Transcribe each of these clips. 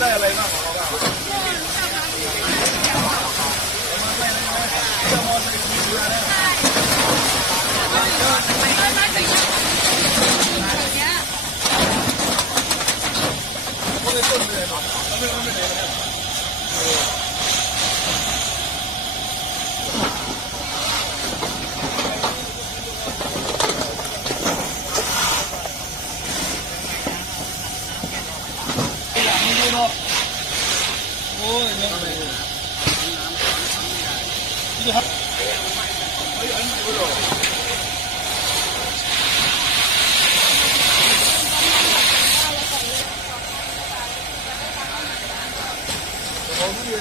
ได้อะ เราบ้างโอ้ยเรื่องอะไรนี่ครับเฮ้ยอันนี้ดูหรอผมเรีย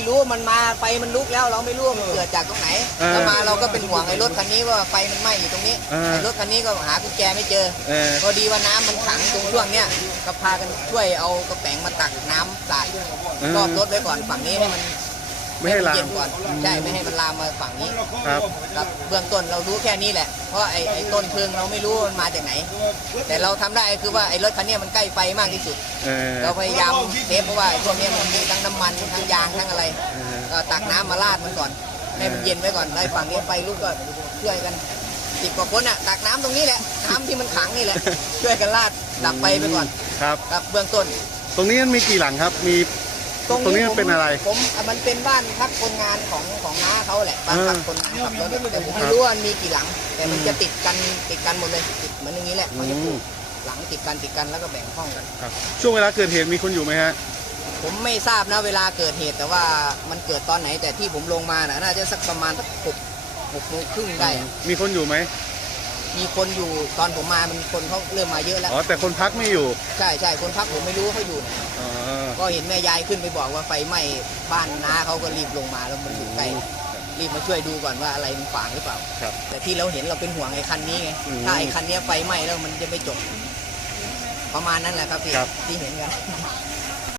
ที่รู้มันมาไฟมันลุกแล้วเราไม่รู้ว่ามันเกิดจากตรงไหนเออแล้วมาเราก็เป็นห่วงไอ้รถคันนี้ว่าไฟมันไหม้อยู่ตรงนี้เออไอ้รถคันนี้ก็หากุญแจไม่เจอเออ พอดีว่าน้ำมันขังตรงช่วงเนี้ยก็พากันช่วยเอากระแป๋งมาตักน้ำสาดรอบรถไว้ก่อนฝั่งนี้ให้มัน ไม่ให้ลาเย็มนก่อนใช่ไม่ให้มันลามมาฝั่งนี้ครับ ครับเบื้องต้นเรารู้แค่นี้แหละ เพราะไอ้ไอ้ต้นเพลิงเราไม่รู้ว่ามันมาจากไหน แต่เราทำได้คือว่าไอ้รถคันเนี้ยมันใกล้ไฟมากที่สุด เออ เราพยายามเซฟเพราะว่าไอ้พวกเนี้ยมันมีทั้งน้ำมันทั้งยางทั้งอะไรเออก็ตักน้ำมาราดมันก่อนให้มันเย็นไว้ก่อนแล้วฝั่งนี้ไฟลุกก็ช่วยกันสิบกว่าคนอะตักน้ำตรงนี้แหละน้ำที่มันขังนี่แหละ ช่วยกันราดดับไฟไปก่อนครับ ครับเบื้องต้นตรงนี้มันมีกี่หลังครับ มี ตรงนี้มันเป็นอะไร ผมมันเป็นบ้านพักคนงานของของน้าเขาแหละบ้านพักคนงานขับรถแต่ผมไม่รู้ว่ามันมีกี่หลัง แต่มันจะติดกันติดกันหมดเลยติดเหมือนอย่างนี้แหละเขาจะปลูกหลังติดกันติดกันแล้วก็แบ่งห้องกันครับช่วงเวลาเกิดเหตุมีคนอยู่ไหมฮะผมไม่ทราบนะเวลาเกิดเหตุแต่ว่ามันเกิดตอนไหนแต่ที่ผมลงมาน่ะน่าจะสักประมาณสักหกหกโมงครึ่งได้อะมีคนอยู่ไหมมีคนอยู่ตอนผมมามันคนเขาเริ่มมาเยอะแล้วอ๋อแต่คนพักไม่อยู่ ใช่ใช่คนพักผมไม่รู้ว่าเขาอยู่ไหนอ๋อ ก็เห็นแม่ยายขึ้นไปบอกว่าไฟไหม้บ้านน้าเขาก็รีบลงมาแล้วมันอยู่ใกล้รีบมาช่วยดูก่อนว่าอะไรมันฝางหรือเปล่า ครับ แต่ที่เราเห็นเราเป็นห่วงไอ้คันนี้ไงอืมถ้าไอ้คันเนี้ยไฟไหม้แล้วมันจะไม่จบ ประมาณนั้นแหละครับพี่ครับ ที่เห็นกัน